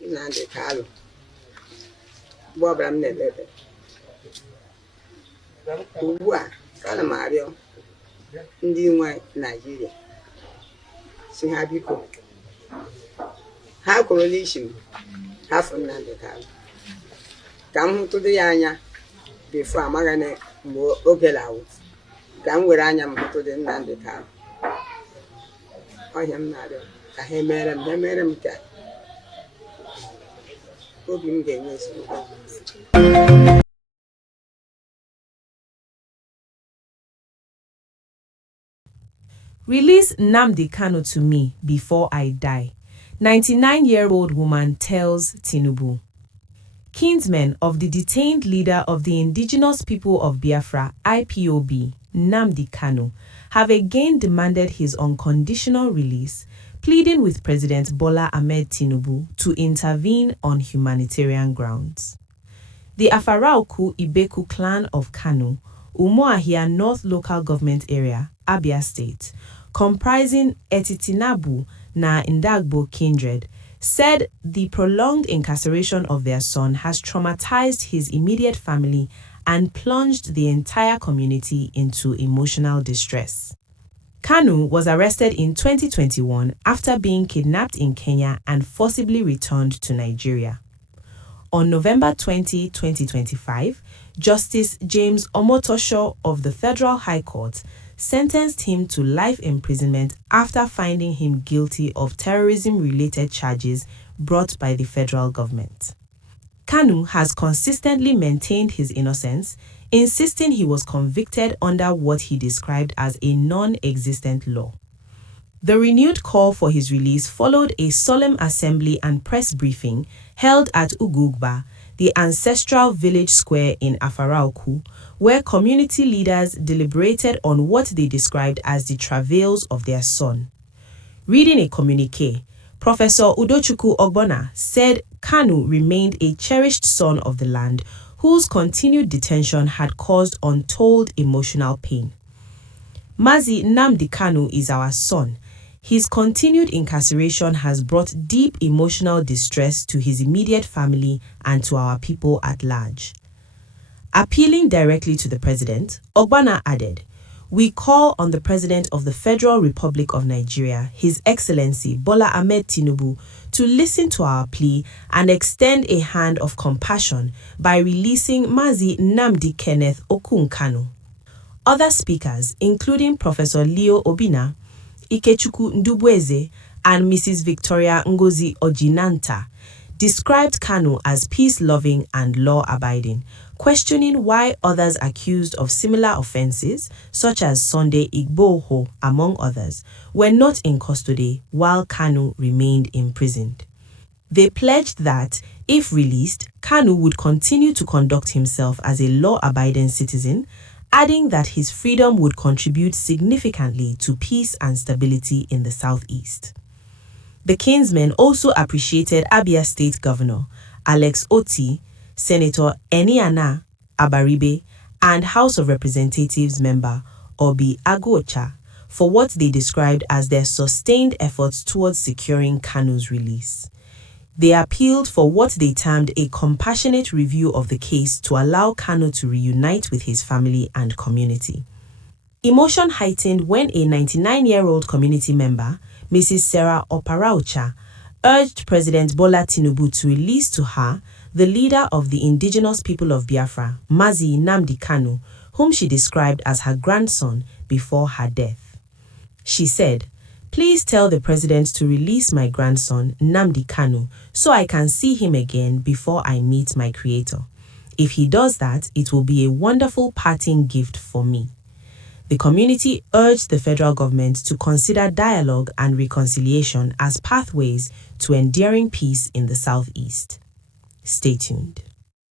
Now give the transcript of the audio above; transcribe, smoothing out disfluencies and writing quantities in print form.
Nnamdi Kanu gbọbara m n'ebebe ugbu a ana m arịọ ndị nwe Naịjirịa si ha biko ha kwụrụ n'isi m hafụ Nnamdi Kanu ka m hụtụdụ ya anya bifo amaghị na mgbe oge na-awụ ka m were anya m hụtụdụ Nnamdi Kanu ọhịa m na-arịọ ka ha emere m ka obi m ga-enwe nsogbu. Release Nnamdi Kanu to me before I die, 99-year-old woman tells Tinubu. Kinsmen of the detained leader of the indigenous people of Biafra, IPOB, Nnamdi Kanu, have again demanded his unconditional release, pleading with President Bola Ahmed Tinubu to intervene on humanitarian grounds. The Afarauku Ibeku clan of Kanu, Umuahia North Local Government Area, Abia State, comprising Etitinabu na Ndagbo kindred, said the prolonged incarceration of their son has traumatized his immediate family and plunged the entire community into emotional distress. Kanu was arrested in 2021 after being kidnapped in Kenya and forcibly returned to Nigeria. On November 20, 2025, Justice James Omotosho of the Federal High Court sentenced him to life imprisonment after finding him guilty of terrorism-related charges brought by the federal government. Kanu has consistently maintained his innocence, insisting he was convicted under what he described as a non-existent law. The renewed call for his release followed a solemn assembly and press briefing held at Ugugba, the ancestral village square in Afarauku, where community leaders deliberated on what they described as the travails of their son. Reading a communique, Professor Udochukwu Ogbonna said Kanu remained a cherished son of the land whose continued detention had caused untold emotional pain. Mazi Nnamdi Kanu is our son. His continued incarceration has brought deep emotional distress to his immediate family and to our people at large. Appealing directly to the president, Ogbonna added, "We call on the President of the Federal Republic of Nigeria, His Excellency Bola Ahmed Tinubu, to listen to our plea and extend a hand of compassion by releasing Mazi Nnamdi Kenneth Okun Kanu." Other speakers, including Professor Leo Obina, Ikechukwu Ndubweze, and Mrs. Victoria Ngozi Ojinanta, described Kanu as peace-loving and law-abiding, questioning why others accused of similar offenses, such as Sunday Igboho, among others, were not in custody while Kanu remained imprisoned. They pledged that, if released, Kanu would continue to conduct himself as a law-abiding citizen, adding that his freedom would contribute significantly to peace and stability in the southeast. The kinsmen also appreciated Abia State Governor Alex Otti, Senator Eniana Abaribe, and House of Representatives member Obi Agocha for what they described as their sustained efforts towards securing Kanu's release. They appealed for what they termed a compassionate review of the case to allow Kanu to reunite with his family and community. Emotion heightened when a 99-year-old community member, Mrs. Sarah Oparaucha, urged President Bola Tinubu to release to her the leader of the indigenous people of Biafra, Mazi Nnamdi Kanu, whom she described as her grandson before her death. She said, "Please tell the president to release my grandson, Nnamdi Kanu, so I can see him again before I meet my creator. If he does that, it will be a wonderful parting gift for me." The community urged the federal government to consider dialogue and reconciliation as pathways to enduring peace in the southeast. Stay tuned.